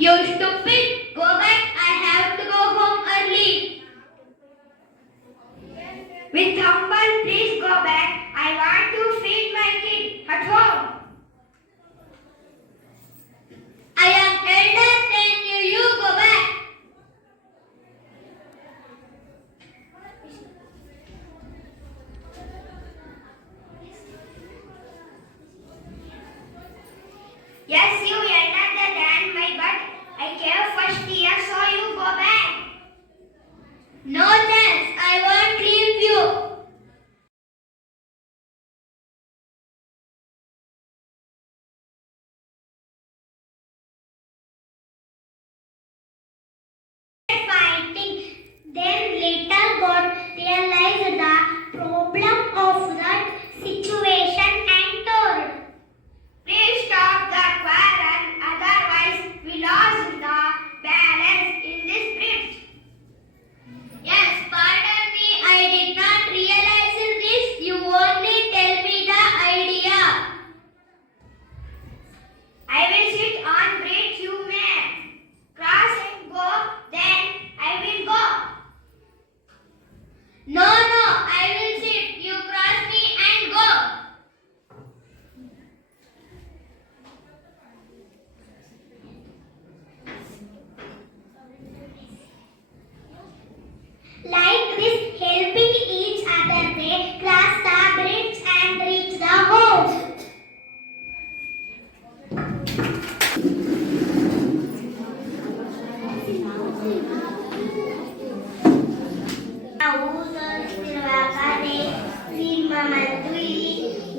E eu estou feliz.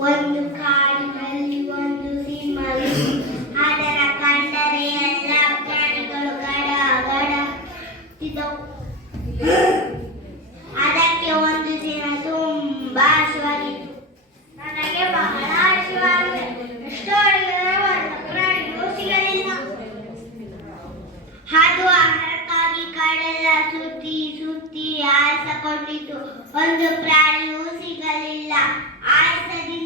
ಒಂದು ಕಾಡಿನಲ್ಲಿ ಒಂದು ಸಿಂಹ ಅದರ ಕಂಡರೆ ಎಲ್ಲ ಪ್ರಾಣಿಗಳು ಗಡ ಗಡ ಅದಕ್ಕೆ ಒಂದು ದಿನ ತುಂಬಾ ಹಸಿವಾಗಿತ್ತು. ನನಗೆ ಬಹಳ ಹಸಿವಾಗಿದೆ. ಎಷ್ಟೋ ಸಿಗಲಿಲ್ಲ ಅದು ಆಹಾರಕ್ಕಾಗಿ ಕಾಡೆಲ್ಲ ಸುತ್ತಿ ಸುತ್ತಿ ಆರಿಸಿಕೊಂಡಿತು ಒಂದು ಪ್ರಾಣಿಯು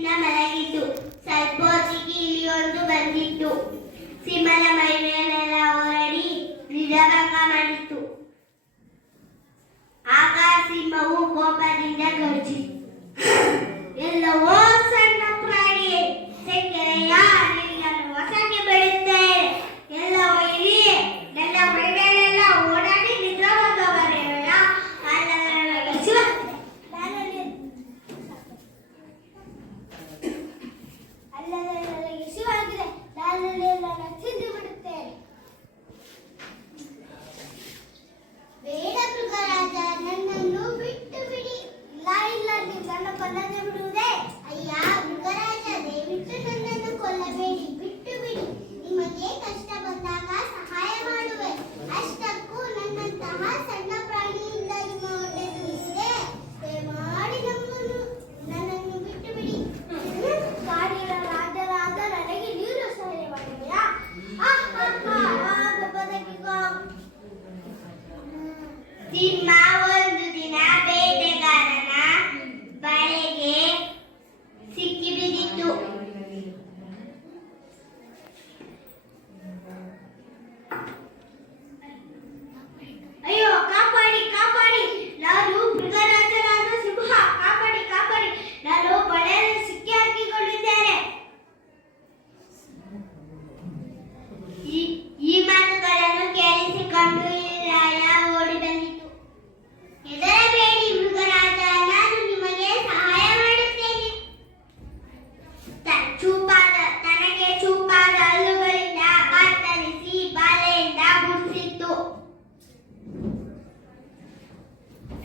ಸಿಂಹ ಮಲಗಿತು ಸಲ್ಪೋಚಿಗೆ ಇಳಿಯೊಂದು ಬಂದಿತ್ತು. ಸಿಂಹನ ಮೈ ಮೇಲೆಲ್ಲ ಹೋರಾಡಿ ನಿಜಭಂಗ ಮಾಡಿತು ಆಗ ಸಿಂಹವು ಕೋಪದಿಂದ ಗರ್ಜಿತು ಎಲ್ಲವೋ ಸಣ್ಣ 的妈妈。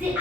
Se